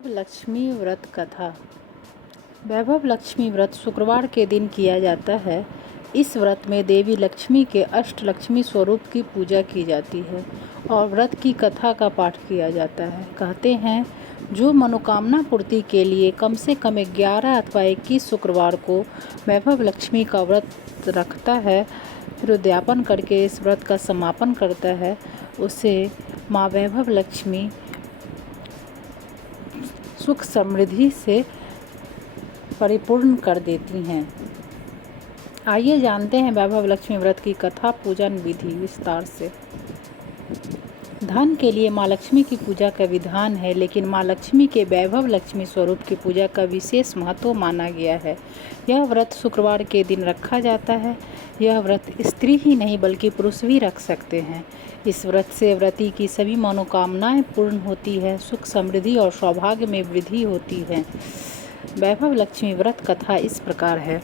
लक्ष्मी व्रत कथा। वैभव लक्ष्मी व्रत शुक्रवार के दिन किया जाता है। इस व्रत में देवी लक्ष्मी के अष्टलक्ष्मी स्वरूप की पूजा की जाती है और व्रत की कथा का पाठ किया जाता है। कहते हैं, जो मनोकामना पूर्ति के लिए कम से कम 11 अथवा 21 शुक्रवार को वैभव लक्ष्मी का व्रत रखता है, फिर उद्यापन करके इस व्रत का समापन करता है, उसे माँ वैभव लक्ष्मी सुख समृद्धि से परिपूर्ण कर देती हैं। आइए जानते हैं वैभव लक्ष्मी व्रत की कथा पूजन विधि विस्तार से। धन के लिए माँ लक्ष्मी की पूजा का विधान है, लेकिन माँ लक्ष्मी के वैभव लक्ष्मी स्वरूप की पूजा का विशेष महत्व माना गया है। यह व्रत शुक्रवार के दिन रखा जाता है। यह व्रत स्त्री ही नहीं बल्कि पुरुष भी रख सकते हैं। इस व्रत से व्रती की सभी मनोकामनाएं पूर्ण होती है, सुख समृद्धि और सौभाग्य में वृद्धि होती है। वैभव लक्ष्मी व्रत कथा इस प्रकार है।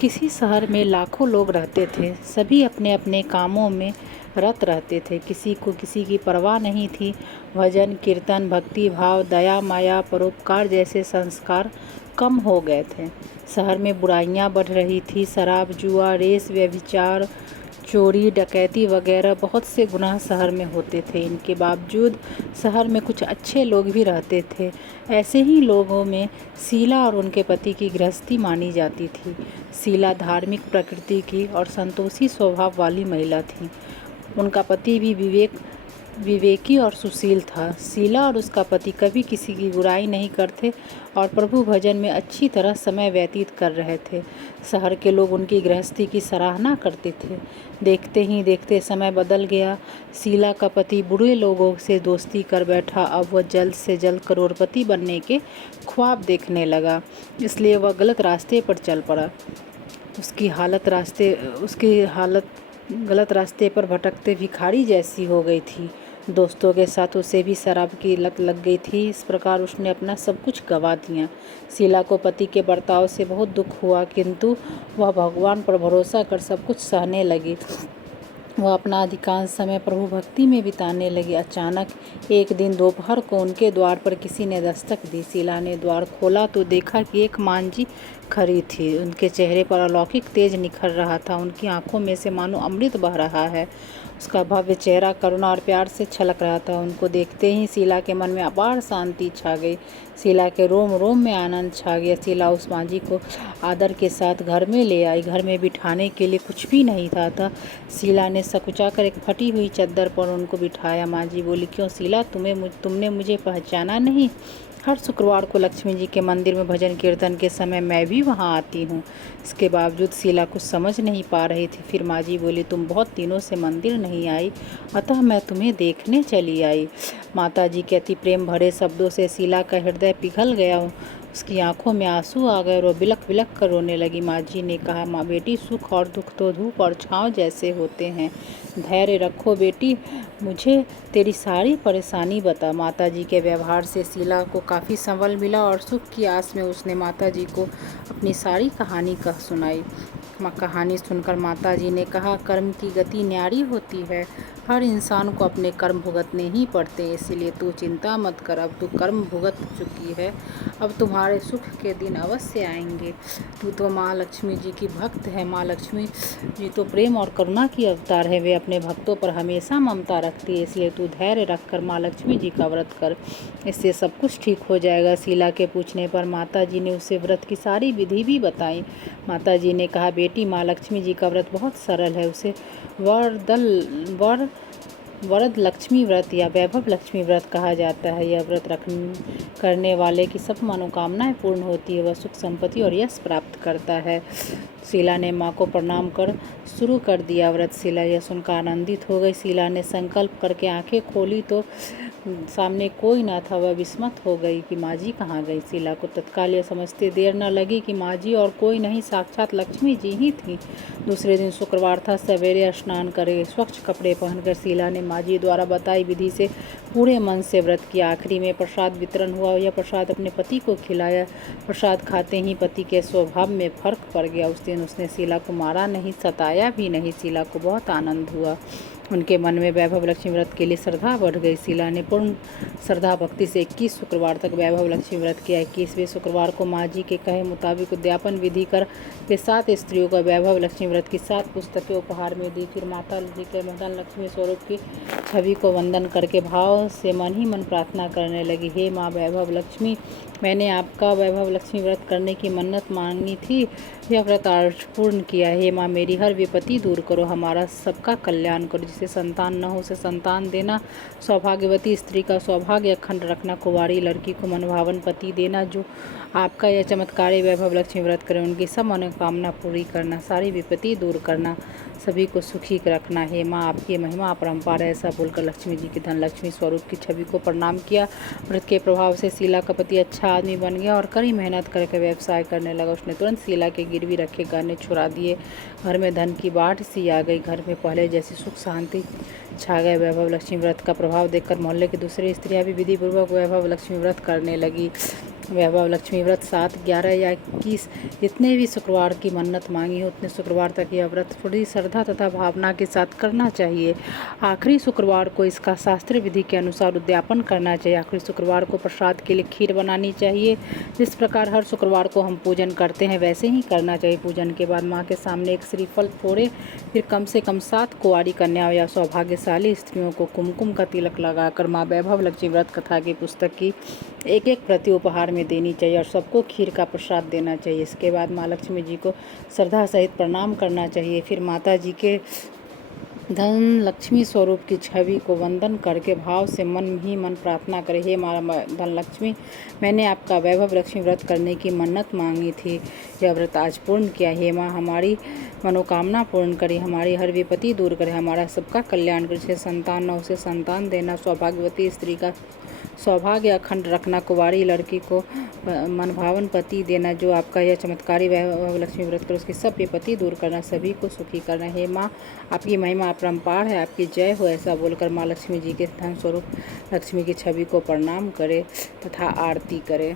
किसी शहर में लाखों लोग रहते थे। सभी अपने अपने कामों में रत रहते थे। किसी को किसी की परवाह नहीं थी। भजन कीर्तन, भक्ति भाव, दया माया, परोपकार जैसे संस्कार कम हो गए थे। शहर में बुराइयां बढ़ रही थी। शराब, जुआ, रेस, व्यभिचार, चोरी, डकैती वगैरह बहुत से गुनाह शहर में होते थे। इनके बावजूद शहर में कुछ अच्छे लोग भी रहते थे। ऐसे ही लोगों में शीला और उनके पति की गृहस्थी मानी जाती थी। शीला धार्मिक प्रकृति की और संतोषी स्वभाव वाली महिला थी। उनका पति भी विवेकी और सुशील था। शीला और उसका पति कभी किसी की बुराई नहीं करते और प्रभु भजन में अच्छी तरह समय व्यतीत कर रहे थे। शहर के लोग उनकी गृहस्थी की सराहना करते थे। देखते ही देखते समय बदल गया। शीला का पति बुरे लोगों से दोस्ती कर बैठा। अब वह जल्द से जल्द करोड़पति बनने के ख्वाब देखने लगा, इसलिए वह गलत रास्ते पर चल पड़ा। उसकी हालत गलत रास्ते पर भटकते भिखारी जैसी हो गई थी। दोस्तों के साथ उसे भी शराब की लत लग गई थी। इस प्रकार उसने अपना सब कुछ गंवा दिया। शीला को पति के बर्ताव से बहुत दुख हुआ, किंतु वह भगवान पर भरोसा कर सब कुछ सहने लगी। वह अपना अधिकांश समय प्रभु भक्ति में बिताने लगी। अचानक एक दिन दोपहर को उनके द्वार पर किसी ने दस्तक दी। शीला ने द्वार खोला तो देखा कि एक मांझी खड़ी थी। उनके चेहरे पर अलौकिक तेज निखर रहा था। उनकी आंखों में से मानो अमृत बह रहा है। उसका भव्य चेहरा करुणा और प्यार से छलक रहा था। उनको देखते ही शीला के मन में अपार शांति छा गई। शीला के रोम रोम में आनंद छा गया। शीला उस मांझी को आदर के साथ घर में ले आई। घर में बिठाने के लिए कुछ भी नहीं था, शीला ने सकुचाकर एक फटी हुई चद्दर पर उनको बिठाया। मांझी बोली, क्यों शीला, तुमने मुझे पहचाना नहीं? हर शुक्रवार को लक्ष्मी जी के मंदिर में भजन कीर्तन के समय मैं भी वहाँ आती हूँ। इसके बावजूद शीला कुछ समझ नहीं पा रही थी। फिर मांझी बोली, तुम बहुत दिनों से मंदिर नहीं आई, अतः मैं तुम्हें देखने चली आई। माताजी के अति प्रेम भरे शब्दों से शीला का हृदय पिघल गया। उसकी आंखों में आंसू आ गए और वो बिलख बिलख कर रोने लगी। मांझी ने कहा, माँ बेटी, सुख और दुख तो धूप और छाँव जैसे होते हैं। धैर्य रखो बेटी, मुझे तेरी सारी परेशानी बता। माताजी के व्यवहार से शीला को काफ़ी संबल मिला और सुख की आस में उसने माताजी को अपनी सारी कहानी सुनाई। कहानी सुनकर माताजी ने कहा, कर्म की गति न्यारी होती है। हर इंसान को अपने कर्म भुगतने ही पड़ते हैं, इसीलिए तू चिंता मत कर। अब तू कर्म भुगत चुकी है, अब तुम्हारे सुख के दिन अवश्य आएंगे। तू तो माँ लक्ष्मी जी की भक्त है। माँ लक्ष्मी जी तो प्रेम और करुणा की अवतार है। वे अपने भक्तों पर हमेशा ममता रखती है, इसलिए तू धैर्य रखकर माँ लक्ष्मी जी का व्रत कर, इससे सब कुछ ठीक हो जाएगा। शीला के पूछने पर माताजी ने उसे व्रत की सारी विधि भी बताई। माताजी ने कहा, बेटी, माँ लक्ष्मी जी का व्रत बहुत सरल है। उसे वरद लक्ष्मी व्रत या वैभव लक्ष्मी व्रत कहा जाता है। यह व्रत करने वाले की सब मनोकामनाएं पूर्ण होती है। वह सुख संपत्ति और यश प्राप्त करता है। शीला ने माँ को प्रणाम कर शुरू कर दिया व्रत। शीला यह सुनकर आनंदित हो गई। शीला ने संकल्प करके आंखें खोली तो सामने कोई न था। वह विस्मत हो गई कि माँझी कहाँ गई। शीला को तत्काल यह समझते देर न लगी कि माँझी और कोई नहीं, साक्षात लक्ष्मी जी ही थी। दूसरे दिन शुक्रवार था। सवेरे स्नान करे स्वच्छ कपड़े पहनकर शीला ने माँझी द्वारा बताई विधि से पूरे मन से व्रत किया। आखिरी में प्रसाद वितरण हुआ। यह प्रसाद अपने पति को खिलाया। प्रसाद खाते ही पति के स्वभाव में फर्क पड़ गया। उस दिन उसने शीला को मारा नहीं, सताया भी नहीं। शीला को बहुत आनंद हुआ। उनके मन में वैभव लक्ष्मी व्रत के लिए श्रद्धा बढ़ गई। शीला ने पूर्ण श्रद्धा भक्ति से 21 शुक्रवार तक वैभव लक्ष्मी व्रत किया। 21वें शुक्रवार को माँ जी के कहे मुताबिक उद्यापन विधि कर वे 7 स्त्रियों को वैभव लक्ष्मी व्रत की 7 पुस्तकें उपहार में दी। फिर माता जी के धन लक्ष्मी स्वरूप की छवि को वंदन करके भाव से मन ही मन प्रार्थना करने लगी, हे माँ वैभव लक्ष्मी, मैंने आपका वैभव लक्ष्मी व्रत करने की मन्नत मांगी थी, यह व्रत आज पूर्ण किया। हे माँ, मेरी हर विपत्ति दूर करो, हमारा सबका कल्याण करो। जिसे संतान न हो उसे संतान देना, सौभाग्यवती स्त्री का सौभाग्य अखंड रखना, कुंवारी लड़की को मनभावन पति देना। जो आपका यह चमत्कारी वैभव लक्ष्मी व्रत करें उनकी सब मनोकामना पूरी करना, सारी विपत्ति दूर करना, सभी को सुखी रखना। हे माँ, आपकी महिमा अपरंपार है। ऐसा बोलकर लक्ष्मी जी की धन लक्ष्मी स्वरूप की छवि को प्रणाम किया। व्रत के प्रभाव से शीला का पति अच्छा आदमी बन गया और कड़ी मेहनत करके व्यवसाय करने लगा। उसने तुरंत शीला के गिरवी रखे गहने छुड़ा दिए। घर में धन की बाढ़ सी आ गई। घर में पहले जैसी सुख शांति छा गए। वैभव लक्ष्मी व्रत का प्रभाव देखकर मोहल्ले की दूसरी स्त्रियां भी विधि पूर्वक वैभव लक्ष्मी व्रत करने लगी। वैभव लक्ष्मी व्रत 7, 11 या 21 जितने भी शुक्रवार की मन्नत मांगी हो उतने शुक्रवार तक यह व्रत पूरी श्रद्धा तथा भावना के साथ करना चाहिए। आखिरी शुक्रवार को इसका शास्त्रीय विधि के अनुसार उद्यापन करना चाहिए। आखिरी शुक्रवार को प्रसाद के लिए खीर बनानी चाहिए। जिस प्रकार हर शुक्रवार को हम पूजन करते हैं वैसे ही करना चाहिए। पूजन के बाद माँ के सामने एक श्रीफल फोड़े, फिर कम से कम 7 कुंवारी कन्याओं या सौभाग्यशाली स्त्रियों को कुमकुम का तिलक लगाकर माँ वैभव लक्ष्मी व्रत कथा की पुस्तक की एक प्रति उपहार में देनी चाहिए और सबको खीर का प्रसाद देना चाहिए। इसके बाद माँ लक्ष्मी जी को श्रद्धा सहित प्रणाम करना चाहिए। फिर माता जी के धन लक्ष्मी स्वरूप की छवि को वंदन करके भाव से मन ही मन प्रार्थना करें, हे माँ धन लक्ष्मी, मैंने आपका वैभव लक्ष्मी व्रत करने की मन्नत मांगी थी, यह व्रत आज पूर्ण किया। हे माँ, हमारी मनोकामना पूर्ण करें, हमारी हर विपत्ति दूर करें, हमारा सबका कल्याण करें। जिसे संतान न उसे संतान देना, सौभाग्यवती स्त्री का सौभाग्य अखंड रखना, कुंवारी लड़की को मनभावन पति देना। जो आपका यह चमत्कारी वैभव लक्ष्मी व्रत कर उसकी सब विपत्ति दूर करना, सभी को सुखी करना। हे माँ, आपकी महिमा अपरंपार है, आपकी जय हो। ऐसा बोलकर माँ लक्ष्मी जी के धन स्वरूप लक्ष्मी की छवि को प्रणाम करे तथा आरती करे।